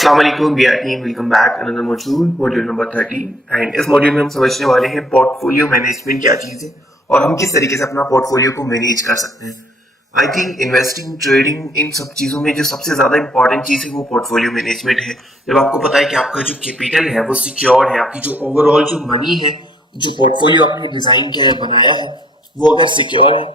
अस्सलाम वालेकुम team, welcome back another module number 13। And इस मॉड्यूल में हम समझने वाले हैं पोर्टफोलियो मैनेजमेंट क्या चीज है और हम किस तरीके से अपना पोर्टफोलियो को मैनेज कर सकते हैं। आई थिंक इन्वेस्टिंग, ट्रेडिंग, इन सब चीजों में जो सबसे ज्यादा इंपॉर्टेंट चीज है वो पोर्टफोलियो मैनेजमेंट है। जब आपको पता है कि आपका जो कैपिटल है वो सिक्योर है, आपकी जो ओवरऑल जो मनी है, जो पोर्टफोलियो आपने डिजाइन किया है, बनाया है, वो अगर सिक्योर है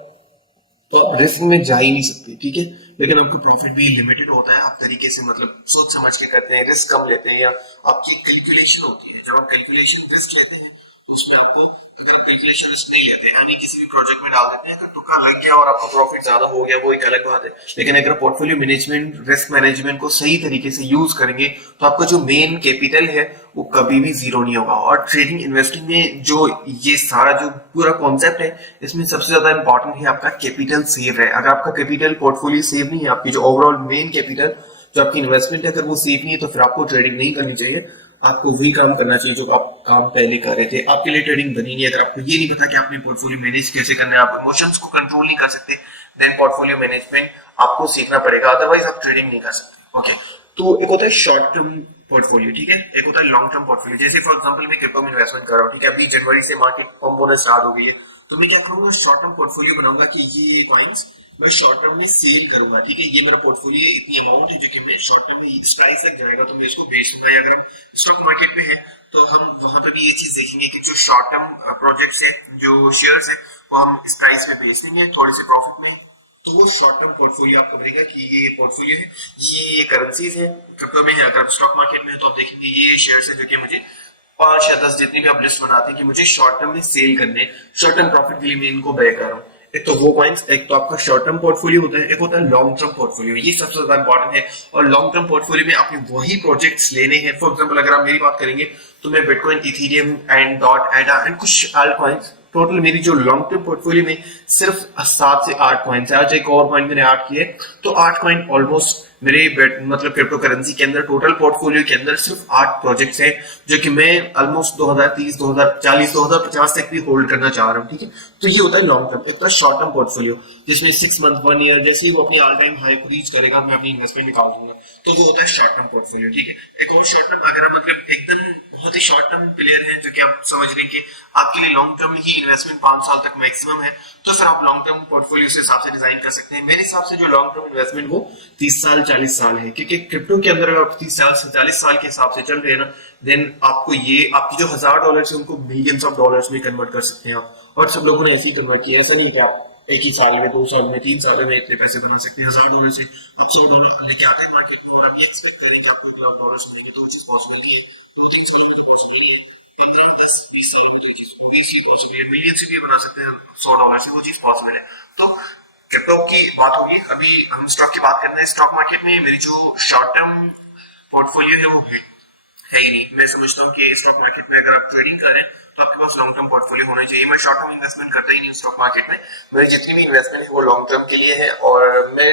तो आप रिस्क में जा ही नहीं सकते, ठीक है। लेकिन आपका प्रॉफिट भी लिमिटेड होता है, आप तरीके से मतलब सोच समझ के करते हैं, रिस्क कम लेते हैं, या आपकी कैलकुलेशन होती है। जब आप कैलकुलेशन रिस्क लेते हैं तो उसमें आपको, अगर आप कैलकुलेशन रिस्क नहीं लेते यानी किसी भी प्रोजेक्ट में डाल देते हैं, अगर तुक्का लग गया और आपको प्रॉफिट ज्यादा हो गया वो एक अलग बात है। लेकिन अगर पोर्टफोलियो मैनेजमेंट, रिस्क मैनेजमेंट को सही तरीके से यूज करेंगे तो आपका जो मेन कैपिटल है वो कभी भी जीरो नहीं होगा। और ट्रेडिंग, इन्वेस्टिंग में जो ये सारा जो पूरा कॉन्सेप्ट है, इसमें सबसे ज्यादा इंपॉर्टेंट है आपका कैपिटल सेव है। अगर आपका कैपिटल पोर्टफोलियो सेव नहीं है, आपकी जो ओवरऑल मेन कैपिटल जो आपकी इन्वेस्टमेंट है, अगर वो सेफ नहीं है तो फिर आपको ट्रेडिंग नहीं करनी चाहिए। आपको वही काम करना चाहिए जो आप काम पहले कर रहे थे। आपके लिए ट्रेडिंग बनी नहीं। अगर आपको ये नहीं पता कि आपने पोर्टफोलियो मैनेज कैसे करना है, आप इमोशंस को कंट्रोल नहीं कर सकते, देन पोर्टफोलियो मैनेजमेंट आपको सीखना पड़ेगा, अदरवाइज आप ट्रेडिंग नहीं कर सकते। ओके, तो एक होता है शॉर्ट टर्म पोर्टफोलियो, ठीक है, एक होता है लॉन्ग टर्म पोर्टफोलियो। जैसे फॉर एग्जांपल मैं क्रिप्टो में इन्वेस्टमेंट कर रहा हूँ, ठीक है, अभी जनवरी से मार्केट पंप होना स्टार्ट हो गई है, तो मैं क्या करूंगा, शॉर्ट टर्म पोर्टफोलियो बनाऊंगा कि ये कॉइंस मैं शॉर्ट टर्म में सेल करूंगा, ठीक है। ये मेरा पोर्टफोलियो इतनी अमाउंट है जो कि मैं शॉर्ट टर्म में इस प्राइस तक जाएगा तो मैं इसको बेच दूंगा। या अगर हम स्टॉक मार्केट में है तो हम वहां पर भी ये चीज देखेंगे कि जो शॉर्ट टर्म प्रोजेक्ट्स है, जो शेयर्स है, वो हम इस प्राइस में बेच देंगे थोड़े से प्रॉफिट में। तो वो शॉर्ट टर्म पोर्टफोलियो आपको बनेगा कि ये पोर्टफोलियो है, ये करेंसीज है, क्रिप्टो में है। अगर आप स्टॉक मार्केट में है तो आप देखेंगे ये शेयर्स है जो कि मुझे 5 या 10 जितनी भी आप लिस्ट बनाते हैं कि मुझे शॉर्ट टर्म में सेल करने, शॉर्ट टर्म प्रॉफिट के लिए मैं इनको बाय कर रहा हूँ। एक तो वो पॉइंट्स, एक तो आपका शॉर्ट टर्म पोर्टफोलियो होता है, एक होता है लॉन्ग टर्म पोर्टफोलियो। ये सबसे ज्यादा इंपॉर्टेंट है। और लॉन्ग टर्म पोर्टफोलियो में आपने वही प्रोजेक्ट्स लेने हैं। फॉर एग्जांपल अगर आप मेरी बात करेंगे तो मैं बिटकॉइन, इथेरियम एंड डॉट एडा एंड कुछ अल्ट कॉइंस, टोटल मेरी जो लॉन्ग टर्म पोर्टफोलियो में सिर्फ 7 से 8 कॉइंस है। आज एक और कॉइन मैंने 8 किए, तो 8 कॉइन ऑलमोस्ट मेरे मतलब क्रिप्टो करेंसी के अंदर टोटल पोर्टफोलियो के अंदर सिर्फ 8 प्रोजेक्ट्स हैं जो कि मैं ऑलमोस्ट 2030, 2040, 2050 तक भी होल्ड करना चाह रहा हूँ, ठीक है। तो ये होता है लॉन्ग टर्म। एक तो शॉर्ट टर्म पोर्टफोलियो जिसमें 6 मंथ, 1 ईयर, जैसे ही वो अपनी ऑल टाइम हाई को रीच करेगा मैं अपनी इन्वेस्टमेंट निकाल दूंगा, तो वो होता है शॉर्ट टर्म पोर्टफोलियो, ठीक है। एक और शॉर्ट टर्म, अगर आप मतलब एकदम बहुत ही शॉर्ट टर्म प्लेयर है जो कि आप समझ रहे हैं कि आपके लिए लॉन्ग टर्म ही इन्वेस्टमेंट 5 साल तक मैक्सिमम है, तो फिर आप लॉन्ग टर्म पोर्टफोलियो उस हिसाब से डिजाइन कर सकते हैं। मेरे हिसाब से जो लॉन्ग टर्म इन्वेस्टमेंट वो 30 साल 40 साल है, क्योंकि क्रिप्टो के अंदर अगर आप 30 साल से 40 साल के हिसाब से चल रहे हैं ना, देन आपको ये आपकी जो $1000 है उनको मिलियंस ऑफ डॉलर्स में कन्वर्ट कर सकते हैं आप। और सब लोगों ने ऐसे ही कन्वर्ट किया, ऐसा नहीं है कि आप एक ही साल में, 2 साल में, 3 साल में इतने पैसे बना सकते हैं। $1000 से आप $100 लेके आते हैं मार्केट में, और आप एक्सपेक्ट करें कि आपको $1,000 मिलेंगे, तो चीज पॉसिबल नहीं है। 2-3 साल में तो पॉसिबल नहीं है। अगर 10-20 साल में तो 20 ही पॉसिबल है, मिलियन से भी बना सकते हैं $100 से, वो चीज पॉसिबल है। तो क्रिप्टो की बात होगी, अभी हम स्टॉक की बात करना है। स्टॉक मार्केट में मेरी जो शॉर्ट टर्म पोर्टफोलियो है वो है ही नहीं। मैं समझता हूँ कि स्टॉक मार्केट में अगर आप ट्रेडिंग कर रहे हैं तो आपके पास लॉन्ग टर्म पोर्टफोलियो होना चाहिए। मैं शॉर्ट टर्म इन्वेस्टमेंट करता ही नहीं स्टॉक मार्केट में। मेरी जितनी भी इन्वेस्टमेंट है वो लॉन्ग टर्म के लिए है, और मैं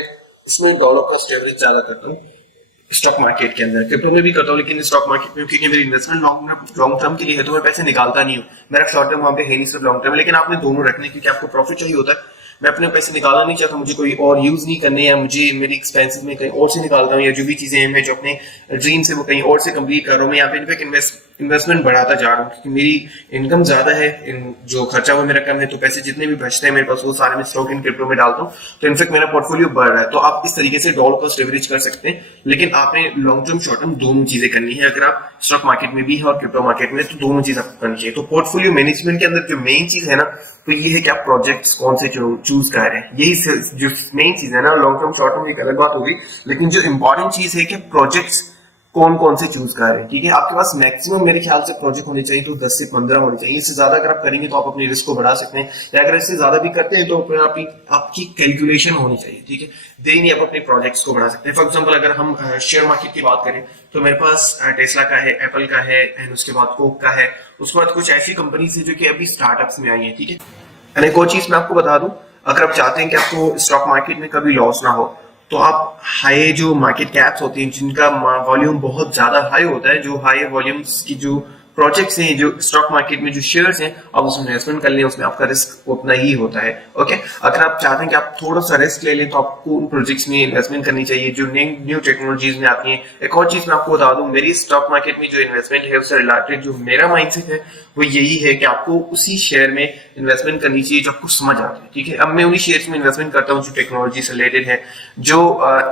उसमें डॉलर कॉस्ट एवरेज ज्यादा करता हूँ स्टॉक मार्केट के अंदर। क्रिप्टो में भी करता हूँ, लेकिन स्टॉक मार्केट में क्योंकि मेरी इन्वेस्टमेंट लॉन्ग टर्म के लिए है तो मैं पैसे निकालता नहीं हूँ। मेरा शॉर्ट टर्म वहां पे है नहीं, सिर्फ लॉन्ग टर्म। लेकिन आपने दोनों रखने, क्योंकि आपको प्रॉफिट चाहिए होता है। मैं अपने पैसे निकालना नहीं चाहता, मुझे कोई और यूज नहीं करने, या मुझे मेरी एक्सपेंसेस में कहीं और से निकालता हूँ, या जो भी चीजें हैं मैं जो अपने ड्रीम से वो कहीं और से कंप्लीट कर रहा हूँ। मैं यहाँ पे इनफैक्ट इन्वेस्टमेंट बढ़ाता जा रहा हूँ क्योंकि मेरी इनकम ज्यादा है, जो खर्चा वो मेरा कम है, तो पैसे जितने भी बचते हैं मेरे पास वो सारे मैं स्टॉक इन क्रिप्टो में डालता हूँ, तो इनफैक्ट मेरा पोर्टफोलियो बढ़ रहा है। तो आप इस तरीके से डॉलर कॉस्ट एवरेज कर सकते हैं, लेकिन आपने लॉन्ग टर्म, शॉर्ट टर्म दोनों चीजें करनी है। अगर आप स्टॉक मार्केट में भी है और क्रिप्टो मार्केट में, तो दोनों चीज आपको करनी चाहिए। तो पोर्टफोलियो मैनेजमेंट के अंदर जो मेन चीज है ना, तो ये है कि आप प्रोजेक्ट्स कौन से चूज कर रहे हैं। यही जो मेन चीज है ना। लॉन्ग टर्म, शॉर्ट टर्म एक अलग बात होगी, लेकिन जो इंपॉर्टेंट चीज है कि प्रोजेक्ट्स कौन कौन से चूज कर रहे हैं, ठीक है। आपके पास मैक्सिमम मेरे ख्याल से प्रोजेक्ट होने चाहिए तो 10 से 15 होने चाहिए। इससे ज्यादा अगर आप करेंगे तो आप अपने रिस्क को बढ़ा सकते हैं, या अगर इससे ज्यादा भी करते हैं तो फिर आपकी कैलकुलेशन होनी चाहिए, ठीक है, देन ही आप अपने प्रोजेक्ट्स को बढ़ा सकते हैं। फॉर एग्जांपल अगर हम शेयर मार्केट की बात करें तो मेरे पास टेस्ला का है, एप्पल का है, एंड उसके बाद कोक का है, उसके बाद कुछ ऐसी कंपनीज है जो कि अभी स्टार्टअप्स में आई है, ठीक है। एंड एक और चीज मैं आपको बता दूं, अगर आप चाहते हैं कि आपको स्टॉक मार्केट में कभी लॉस ना हो, तो आप हाई जो मार्केट कैप्स होती हैं जिनका वॉल्यूम बहुत ज्यादा हाई होता है, जो हाई वॉल्यूम्स की जो प्रोजेक्ट्स हैं, जो स्टॉक मार्केट में जो शेयर्स हैं, आप उसमें इन्वेस्टमेंट कर लें, उसमें आपका रिस्क उतना ही होता है। ओके, अगर आप चाहते हैं कि आप थोड़ा सा रिस्क ले लें तो आपको उन प्रोजेक्ट्स में इन्वेस्टमेंट करनी चाहिए जो न्यू टेक्नोलॉजीज में आती हैं। एक और चीज मैं आपको बता दूं, मेरी स्टॉक मार्केट में जो इन्वेस्टमेंट है उससे रिलेटेड जो मेरा माइंडसेट है वो यही है कि आपको उसी शेयर में इन्वेस्टमेंट करनी चाहिए जो आपको समझ आता है। ठीक है, अब मैं उन्हीं शेयर्स में इन्वेस्टमेंट करता हूँ जो टेक्नोलॉजी से रिलेटेड है, जो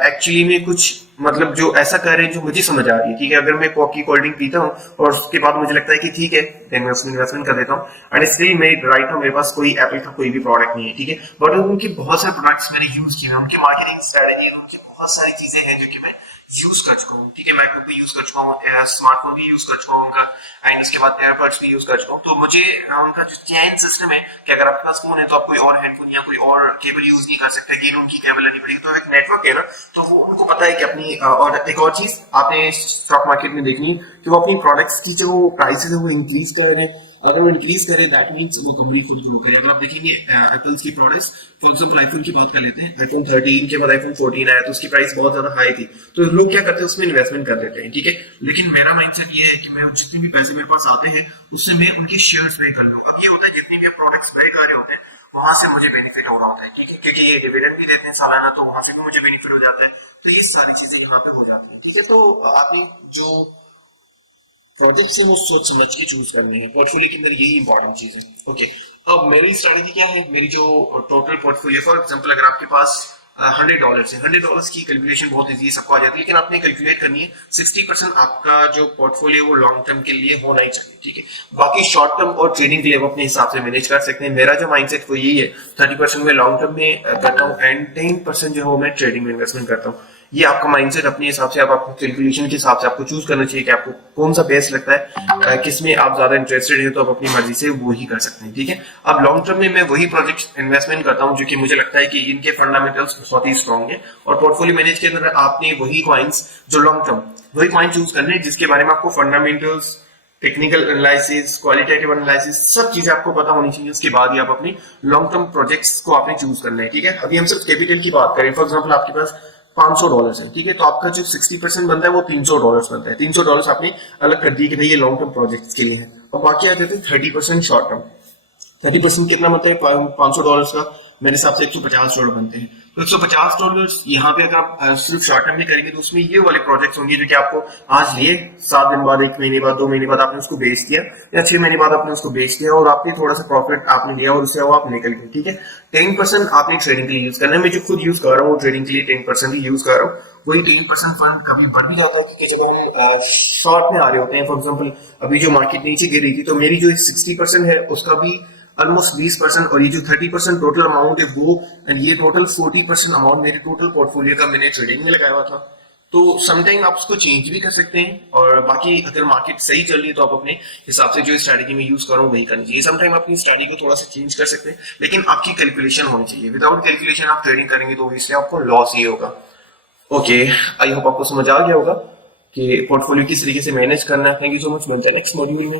एक्चुअली में कुछ मतलब जो ऐसा कर रहे हैं जो मुझे समझ आ रही है। ठीक है, अगर मैं कॉफी कोल्ड ड्रिंक पीता हूँ और उसके बाद मुझे लगता है कि ठीक है इन्वेस्टमेंट कर देता हूँ एंड स्टिल मैं राइट नाउ मेरे पास कोई एप्पल का कोई भी प्रोडक्ट नहीं है। ठीक है, बट उनके बहुत सारे प्रोडक्ट्स मैंने यूज किए हैं, उनकी मार्केटिंग स्ट्रेटेजी, उनकी बहुत सारी चीजें हैं जो कि मैं यूज कर चुका हूँ। ठीक है, मैकबुक भी यूज कर चुका हूँ, स्मार्टफोन भी यूज कर चुका हूँ उनका, एंड उसके बाद एयरबड्स भी यूज कर चुका हूँ। तो मुझे उनका जो चैन सिस्टम है कि अगर आपके पास फोन है तो आप कोई और हेडफोन या कोई और केबल यूज नहीं कर सकते, अगेन उनकी केबल लेनी पड़ेगी। तो एक नेटवर्क है ना, तो वो उनको पता है कि अपनी और एक और चीज आपने स्टॉक मार्केट में देखनी कि वो अपनी प्रोडक्ट्स की जो प्राइसेस है वो इंक्रीज कर रहे हैं। अगर वो इंक्रीज करे दैट मीन्स वो कंपनी खुद ग्रो करे। अगर आप देखेंगे एप्पल्स की प्रोडक्ट्स, फॉर एग्जांपल आईफोन की बात कर लेते हैं, आईफोन 13 के बाद आईफोन 14 आया तो उसकी प्राइस बहुत ज्यादा हाई थी, तो लोग क्या करते हैं उसमें इन्वेस्टमेंट कर देते हैं। ठीक है, लेकिन मेरा माइंडसेट ये है कि मैं जितने भी पैसे मेरे पास आते हैं उससे मैं उनके शेयर्स में कर लूंगा। ये होता है जितने भी प्रोडक्ट्स बाय कर रहे होते हैं वहां से मुझे बेनिफिट हो रहा होता है। ठीक है, क्योंकि ये डिविडेंड भी देते हैं सालाना, तो वहां से भी मुझे बेनिफिट हो जाता है। तो ये सारी चीजें यहाँ पे हो जाती है। ठीक है, तो आपने जो प्रोजेक्ट से वो सोच समझ के चूज करनी है, पोर्टफोलियो के अंदर यही इंपॉर्टेंट चीज है। ओके, अब मेरी स्ट्रेटेजी क्या है, मेरी जो टोटल पोर्टफोलियो, फॉर एग्जांपल अगर आपके पास $100 है, $100 की कैलकुलेशन बहुत इजी सबको आ जाती है, लेकिन आपने कैलकुलेट करनी है 60% आपका जो पोर्टफोलियो वो लॉन्ग टर्म के लिए होना ही चाहिए। ठीक है, बाकी शॉर्ट टर्म और ट्रेडिंग के लिए आप अपने हिसाब से मैनेज कर सकते हैं। मेरा जो माइंडसेट वो यही है, 30% में लॉन्ग टर्म में करता हूँ एंड 10% जो है मैं ट्रेडिंग में इन्वेस्टमेंट करता हूँ। ये आपका माइंडसेट अपने हिसाब से, आप आपको कैलकुलेशन के हिसाब से आपको चूज करना चाहिए कि आपको कौन सा बेस्ट लगता है, किसमें आप ज्यादा इंटरेस्टेड है, तो आप अपनी मर्जी से वो ही कर सकते हैं। ठीक है, अब लॉन्ग टर्म में मैं वही प्रोजेक्ट इन्वेस्टमेंट करता हूँ जो कि मुझे लगता है कि इनके फंडामेंटल्स बहुत ही स्ट्रॉन्ग है, और पोर्टफोलियो मैनेज के अंदर आपने वही कॉइन्स जो लॉन्ग टर्म वही कॉइन चूज करने हैं जिसके बारे में आपको fundamentals, technical analysis, qualitative analysis सब चीजें आपको पता होनी चाहिए। उसके बाद ही आप अपनी लॉन्ग टर्म प्रोजेक्ट्स को आपने चूज करना है। ठीक है, अभी हम सिर्फ कैपिटल की बात करें, फॉर एग्जांपल आपके पास $500 है। ठीक है, तो आपका जो 60% बनता है वो $300 बनता है। $300 आपने अलग कर दिए कि भाई ये लॉन्ग टर्म प्रोजेक्ट्स के लिए है, और बाकी आ जाते हैं 30% शॉर्ट टर्म। 30% कितना बनता है $500 का, मेरे हिसाब से $150 बनते हैं। तो $150 यहाँ पे अगर आप सिर्फ शॉर्ट टर्म में करेंगे तो उसमें ये वाले प्रोजेक्ट्स होंगे जो कि आपको आज लिए, 7 दिन बाद, 1 महीने बाद, 2 महीने बाद आपने उसको बेच दिया, या 6 महीने बाद आपने उसको बेच दिया और आपने थोड़ा सा प्रॉफिट आपने लिया और उससे वो आप निकल गए। ठीक है, 10% आपने ट्रेडिंग के लिए यूज करना है। मैं जो खुद यूज कर रहा हूँ ट्रेडिंग के लिए 10% ही यूज कर रहा हूँ। वही 10% फंड कभी बढ़ भी जाता है क्योंकि जब हम शॉर्ट में आ रहे होते हैं, फॉर एग्जाम्पल अभी जो मार्केट नीचे गिर रही थी तो मेरी जो 60% है उसका भी ऑलमोस्ट 20%, और ये जो 30% टोटल अमाउंट है वो, एंड ये टोटल 40% अमाउंट मेरे टोटल पोर्टफोलियो का मैंने ट्रेडिंग में लगाया हुआ था। तो समटाइम आप उसको चेंज भी कर सकते हैं, और बाकी अगर मार्केट सही चल रही है तो आप अपने हिसाब से जो स्ट्रैटेजी में यूज करो वही करनी चाहिए। समटाइम अपनी स्ट्रैटेजी को थोड़ा सा चेंज कर सकते हैं, लेकिन आपकी कैलकुलेशन होनी चाहिए। विदाउट कैलकुलेशन आप ट्रेडिंग करेंगे तो इसलिए आपको लॉस ही होगा। ओके, आई होप आपको समझ आ गया होगा कि पोर्टफोलियो किस तरीके से मैनेज करना है। थैंक यू सो मच, मिलते हैं नेक्स्ट मॉड्यूल में।